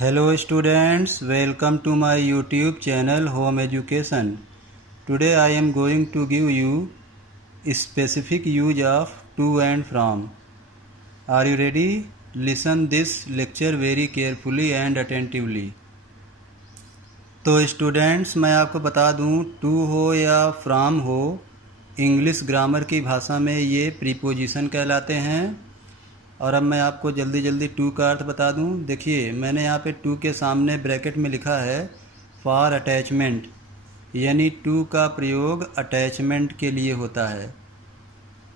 Hello students, welcome to my YouTube channel Home Education. Today I am going to give you specific use of to and from. Are you ready? Listen this lecture very carefully and attentively. तो students मैं आपको बता दूं, to हो या from हो, English grammar की भाषा में ये प्रीपोजिशन कहलाते हैं। और अब मैं आपको जल्दी जल्दी टू का अर्थ बता दूं। देखिए, मैंने यहाँ पे टू के सामने ब्रैकेट में लिखा है फॉर अटैचमेंट, यानी टू का प्रयोग अटैचमेंट के लिए होता है,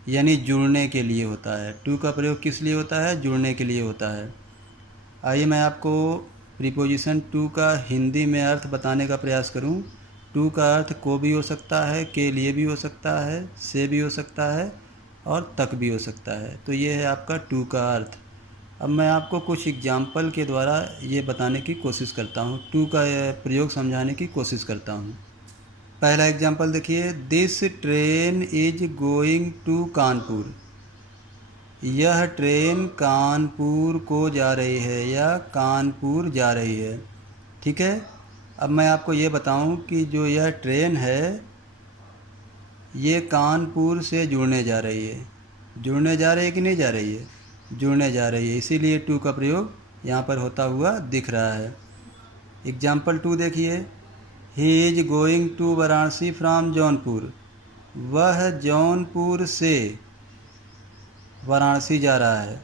यानी जुड़ने के लिए होता है। टू का प्रयोग किस लिए होता है? जुड़ने के लिए होता है। आइए मैं आपको प्रीपोजिशन टू का हिंदी में अर्थ बताने का प्रयास करूं। टू का अर्थ को भी हो सकता है, के लिए भी हो सकता है, से भी हो सकता है और तक भी हो सकता है। तो ये है आपका टू का अर्थ। अब मैं आपको कुछ एग्जाम्पल के द्वारा ये बताने की कोशिश करता हूँ, टू का प्रयोग समझाने की कोशिश करता हूँ। पहला एग्जाम्पल देखिए, this train is going to Kanpur. यह ट्रेन कानपुर को जा रही है या कानपुर जा रही है। ठीक है। अब मैं आपको ये बताऊं कि जो यह ट्रेन है ये कानपुर से जुड़ने जा रही है। जुड़ने जा रही है कि नहीं जा रही है? जुड़ने जा रही है, इसीलिए टू का प्रयोग यहाँ पर होता हुआ दिख रहा है। एग्जाम्पल टू देखिए, he is going to Varanasi from Jaunpur. वह जौनपुर से वाराणसी जा रहा है,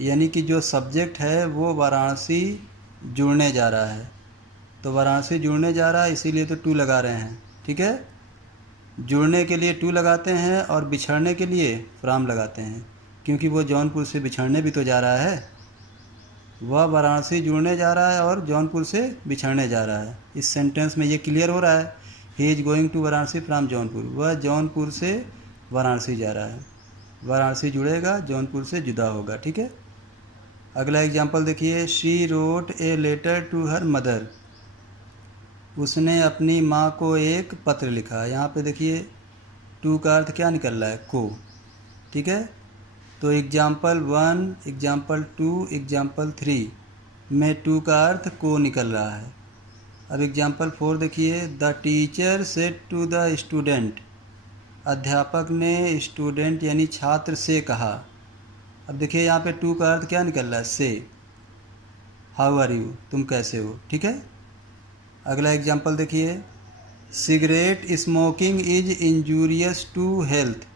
यानी कि जो सब्जेक्ट है वो वाराणसी जुड़ने जा रहा है। तो वाराणसी जुड़ने जा रहा है, इसीलिए तो टू लगा रहे हैं। ठीक है। जुड़ने के लिए टू लगाते हैं और बिछड़ने के लिए फ्रॉम लगाते हैं, क्योंकि वो जौनपुर से बिछड़ने भी तो जा रहा है। वह वाराणसी जुड़ने जा रहा है और जौनपुर से बिछड़ने जा रहा है। इस सेंटेंस में ये क्लियर हो रहा है। He is going to Varanasi from Jaunpur. वह जौनपुर से वाराणसी जा रहा है। वाराणसी जुड़ेगा, जौनपुर से जुदा होगा। ठीक है। अगला एग्जाम्पल देखिए, she wrote a letter to her mother. उसने अपनी माँ को एक पत्र लिखा। यहाँ पे देखिए टू का अर्थ क्या निकल रहा है? को। ठीक है। तो example one, example two, example three में टू का अर्थ को निकल रहा है। अब एग्जाम्पल फोर देखिए, the teacher said to the student. अध्यापक ने स्टूडेंट यानी छात्र से कहा। अब देखिए यहाँ पे टू का अर्थ क्या निकल रहा है? से। हाउ आर यू, तुम कैसे हो। ठीक है। अगला एग्जाम्पल देखिए, cigarette smoking is injurious to health.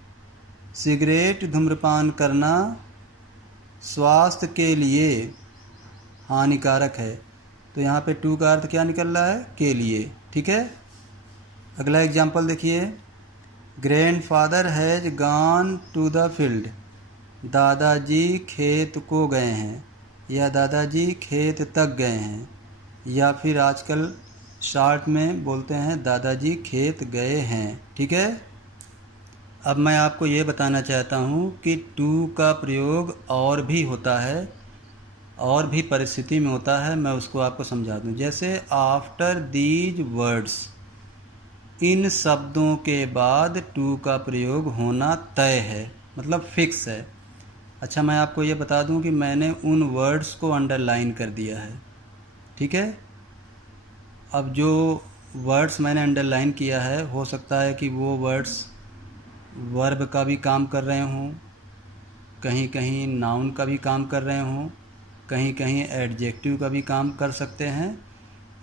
Cigarette धूम्रपान करना स्वास्थ्य के लिए हानिकारक है। तो यहाँ पे टू का अर्थ क्या निकल रहा है? के लिए। ठीक है। अगला एग्जाम्पल देखिए, grandfather has gone to the field. दादाजी खेत को गए हैं या दादाजी खेत तक गए हैं, या फिर आजकल शॉर्ट में बोलते हैं दादाजी खेत गए हैं। ठीक है। अब मैं आपको ये बताना चाहता हूँ कि टू का प्रयोग और भी होता है, और भी परिस्थिति में होता है। मैं उसको आपको समझा दूँ। जैसे आफ्टर दीज वर्ड्स, इन शब्दों के बाद टू का प्रयोग होना तय है, मतलब फिक्स है। अच्छा, मैं आपको ये बता दूं कि मैंने उन वर्ड्स को अंडरलाइन कर दिया है। ठीक है। अब जो वर्ड्स मैंने अंडरलाइन किया है, हो सकता है कि वो वर्ड्स वर्ब का भी काम कर रहे हों, कहीं कहीं नाउन का भी काम कर रहे हों, कहीं कहीं एडजेक्टिव का भी काम कर सकते हैं।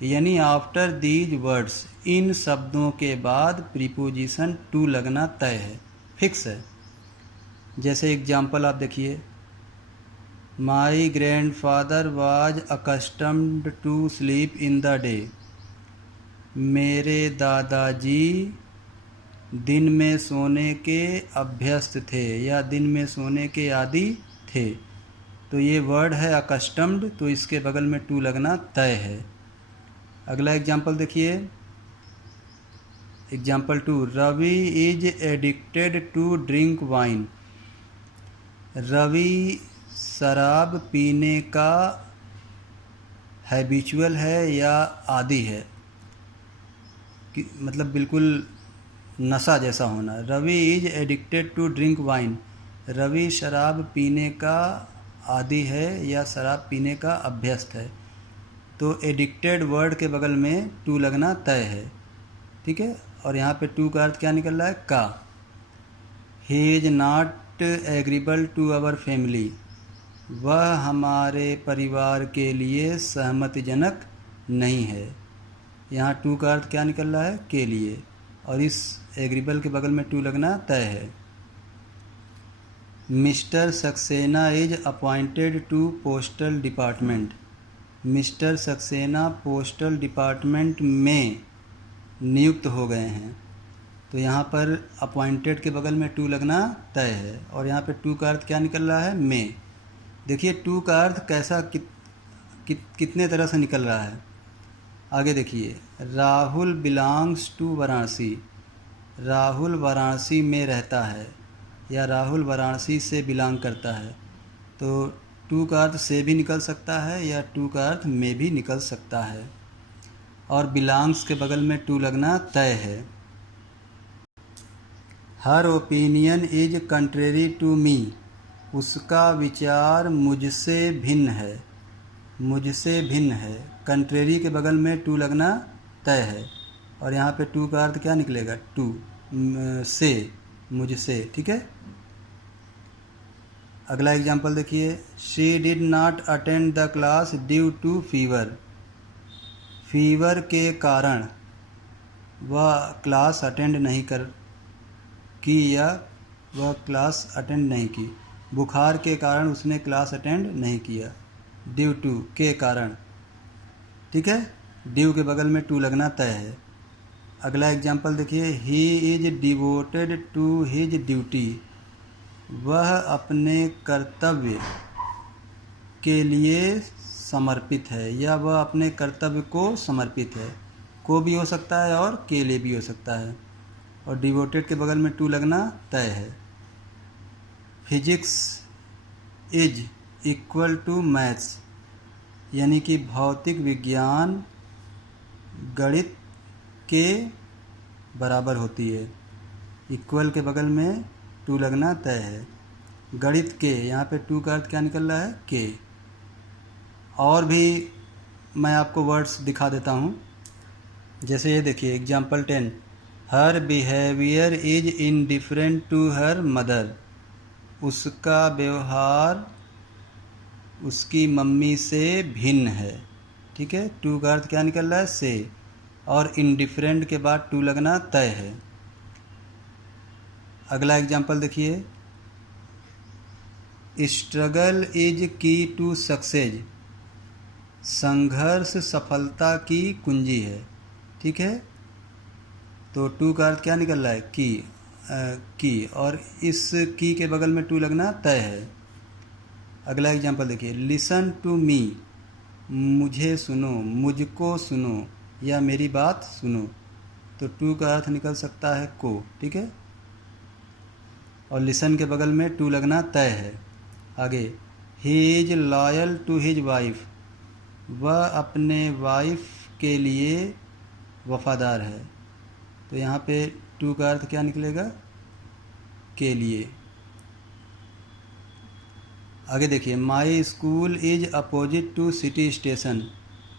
यानी आफ्टर दीज वर्ड्स, इन शब्दों के बाद प्रीपोजिशन टू लगना तय है, फिक्स है। जैसे एग्जाम्पल आप देखिए, my grandfather was accustomed to sleep in the day. मेरे दादाजी दिन में सोने के अभ्यस्त थे या दिन में सोने के आदी थे। तो ये वर्ड है अकस्टम्ड, तो इसके बगल में टू लगना तय है। अगला एग्जाम्पल देखिए, example two, Ravi is addicted to drink wine. Ravi शराब पीने का हैबिचुअल है या आदी है, कि मतलब बिल्कुल नशा जैसा होना। Ravi is addicted to drink wine. Ravi शराब पीने का आदी है या शराब पीने का अभ्यस्त है। तो एडिक्टेड वर्ड के बगल में टू लगना तय है, ठीक है। और यहाँ पे टू का अर्थ क्या निकल रहा है? का। He is not agreeable to our family, वह हमारे परिवार के लिए सहमतिजनक नहीं है। यहाँ टू का अर्थ क्या निकल रहा है? के लिए, और इस एग्रीबल के बगल में टू लगना तय है। Mister Saxena is appointed to postal department, mister Saxena postal department में नियुक्त हो गए हैं। तो यहाँ पर अपॉइंटेड के बगल में टू लगना तय है, और यहाँ पे टू का अर्थ क्या निकल रहा है? में। देखिए टू का अर्थ कैसा कितने तरह से निकल रहा है। आगे देखिए, राहुल बिलोंग्स टू वाराणसी, राहुल वाराणसी में रहता है, या राहुल वाराणसी से बिलोंग करता है। तो टू का अर्थ से भी निकल सकता है, या टू का अर्थ में भी निकल सकता है। और बिलोंग्स के बगल में टू लगना तय है। Her opinion is contrary to me, उसका विचार मुझसे भिन्न है, मुझसे भिन्न है। कंट्रेरी के बगल में टू लगना तय है, और यहाँ पे टू का अर्थ क्या निकलेगा? टू से, मुझसे, ठीक है। अगला एग्जाम्पल देखिए, she did not attend the class due to fever, fever के कारण वह क्लास अटेंड नहीं की, या वह क्लास अटेंड नहीं की। बुखार के कारण उसने क्लास अटेंड नहीं किया, ड्यू टू, के कारण, ठीक है। ड्यू के बगल में टू लगना तय है। अगला एग्जाम्पल देखिए, he is devoted to his duty, वह अपने कर्तव्य के लिए समर्पित है, या वह अपने कर्तव्य को समर्पित है। को भी हो सकता है और के लिए भी हो सकता है। और डिवोटेड के बगल में टू लगना तय है। Physics is equal to maths, यानी कि भौतिक विज्ञान गणित के बराबर होती है। इक्वल के बगल में टू लगना तय है। गणित के, यहाँ पे टू का अर्थ क्या निकल रहा है? के। और भी मैं आपको वर्ड्स दिखा देता हूँ। जैसे ये देखिए example 10, her behaviour is indifferent to her mother, उसका व्यवहार उसकी मम्मी से भिन्न है, ठीक है। टू का अर्थ क्या निकल रहा है? से। और इनडिफरेंट के बाद टू लगना तय है। अगला एग्जाम्पल देखिए, स्ट्रगल इज की टू सक्सेस, संघर्ष सफलता की कुंजी है, ठीक है। तो टू का अर्थ क्या निकल रहा है? की, और इस की के बगल में टू लगना तय है। अगला एग्जाम्पल देखिए, लिसन टू मी, मुझे सुनो, मुझको सुनो, या मेरी बात सुनो। तो टू का अर्थ निकल सकता है को, ठीक है। और लिसन के बगल में टू लगना तय है। आगे, he is loyal to his wife, वह अपने वाइफ के लिए वफादार है। तो यहाँ पे टू का अर्थ क्या निकलेगा? के लिए। आगे देखिए, my school is opposite to city station,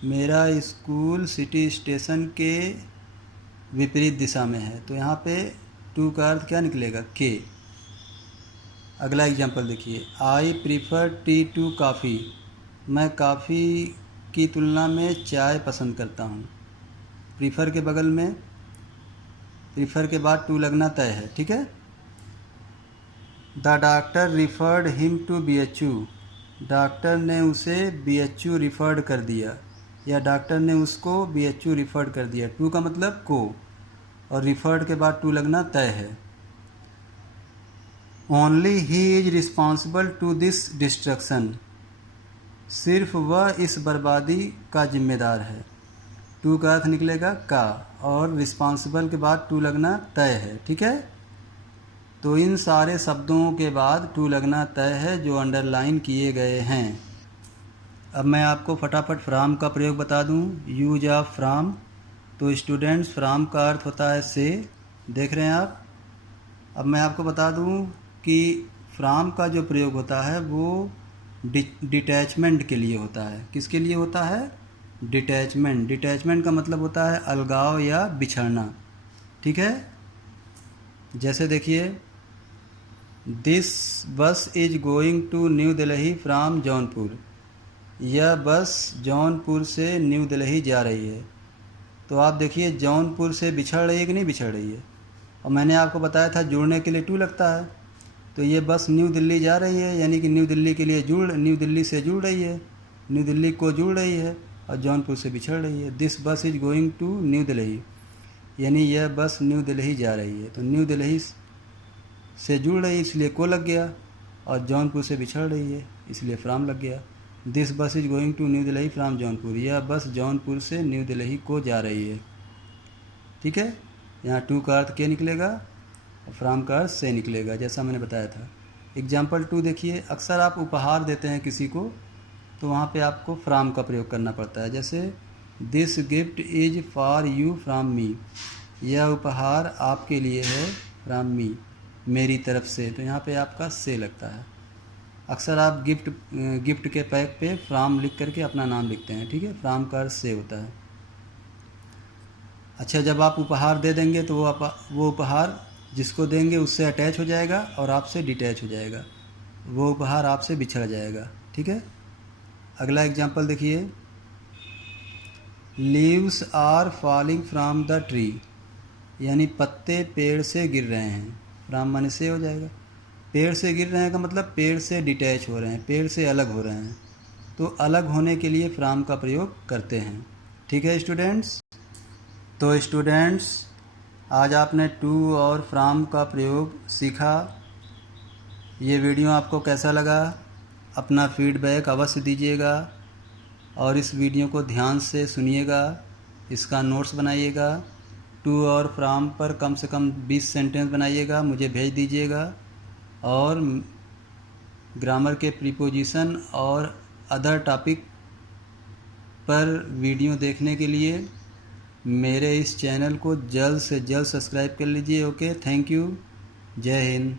मेरा स्कूल सिटी स्टेशन के विपरीत दिशा में है। तो यहाँ पे टू का अर्थ क्या निकलेगा? के। अगला एग्जाम्पल देखिए, I prefer tea to coffee, मैं कॉफ़ी की तुलना में चाय पसंद करता हूँ। प्रीफर के बगल में, प्रीफर के बाद टू लगना तय है, ठीक है। The doctor referred him to BHU, doctor ने उसे BHU रिफर्ड कर दिया, या डॉक्टर ने उसको BHU रिफर्ड कर दिया। टू का मतलब को, और रिफर्ड के बाद टू लगना तय है। Only he is responsible to this destruction, सिर्फ वह इस बर्बादी का जिम्मेदार है। टू का अर्थ निकलेगा का, और रिस्पॉन्सिबल के बाद टू लगना तय है, ठीक है। तो इन सारे शब्दों के बाद टू लगना तय है जो अंडरलाइन किए गए हैं। अब मैं आपको फटाफट फ्राम का प्रयोग बता दूं। यूज ऑफ फ्राम, तो स्टूडेंट्स फ्राम का अर्थ होता है से, देख रहे हैं आप। अब मैं आपको बता दूं कि फ्राम का जो प्रयोग होता है वो डिटैचमेंट के लिए होता है। किसके लिए होता है? डिटैचमेंट। डिटैचमेंट का मतलब होता है अलगाव या बिछड़ना, ठीक है। जैसे देखिए, this bus is going to New Delhi from Jaunpur. यह बस जौनपुर से न्यू दिल्ली जा रही है। तो आप देखिए जौनपुर से बिछड़ रही है कि नहीं बिछड़ रही है। और मैंने आपको बताया था जुड़ने के लिए टू लगता है। तो ये बस न्यू दिल्ली जा रही है, यानी कि न्यू दिल्ली के लिए न्यू दिल्ली से जुड़ रही है, न्यू दिल्ली को जुड़ रही है, और जौनपुर से बिछड़ रही है। This bus is going to New Delhi, यानी यह बस न्यू दिल्ली जा रही है। तो न्यू दिल्ली से जुड़ रही है इसलिए को लग गया, और जौनपुर से बिछड़ रही है इसलिए फ्राम लग गया। This bus is going to New Delhi from Jaunpur, यह बस जौनपुर से न्यू दिल्ली को जा रही है, ठीक है। यहाँ टू का अर्थ के निकलेगा और फ्राम का अर्थ से निकलेगा, जैसा मैंने बताया था। एग्जाम्पल 2 देखिए, अक्सर आप उपहार देते हैं किसी को, तो वहाँ पे आपको फ्राम का प्रयोग करना पड़ता है। जैसे this gift is for you from me, यह उपहार आपके लिए है, फ्राम मी, मेरी तरफ से। तो यहाँ पे आपका से लगता है। अक्सर आप गिफ्ट के पैक पे फ्राम लिख करके अपना नाम लिखते हैं, ठीक है। फ्राम का अर्थ से होता है। अच्छा, जब आप उपहार दे देंगे तो वो उपहार जिसको देंगे उससे अटैच हो जाएगा और आपसे डिटैच हो जाएगा, वो उपहार आपसे बिछड़ जाएगा, ठीक है। अगला एग्जाम्पल देखिए, leaves are falling from the tree, यानी पत्ते पेड़ से गिर रहे हैं। फ्रॉम माने से हो जाएगा। पेड़ से गिर रहे हैं का मतलब पेड़ से डिटैच हो रहे हैं, पेड़ से अलग हो रहे हैं। तो अलग होने के लिए फ्रॉम का प्रयोग करते हैं, ठीक है स्टूडेंट्स। तो स्टूडेंट्स, आज आपने टू और फ्रॉम का प्रयोग सीखा। ये वीडियो आपको कैसा लगा, अपना फीडबैक अवश्य दीजिएगा, और इस वीडियो को ध्यान से सुनिएगा, इसका नोट्स बनाइएगा। टू और फ्रॉम पर कम से कम 20 सेंटेंस बनाइएगा, मुझे भेज दीजिएगा। और ग्रामर के प्रीपोजिशन और अदर टॉपिक पर वीडियो देखने के लिए मेरे इस चैनल को जल्द से जल्द सब्सक्राइब कर लीजिए। ओके, थैंक यू, जय हिंद।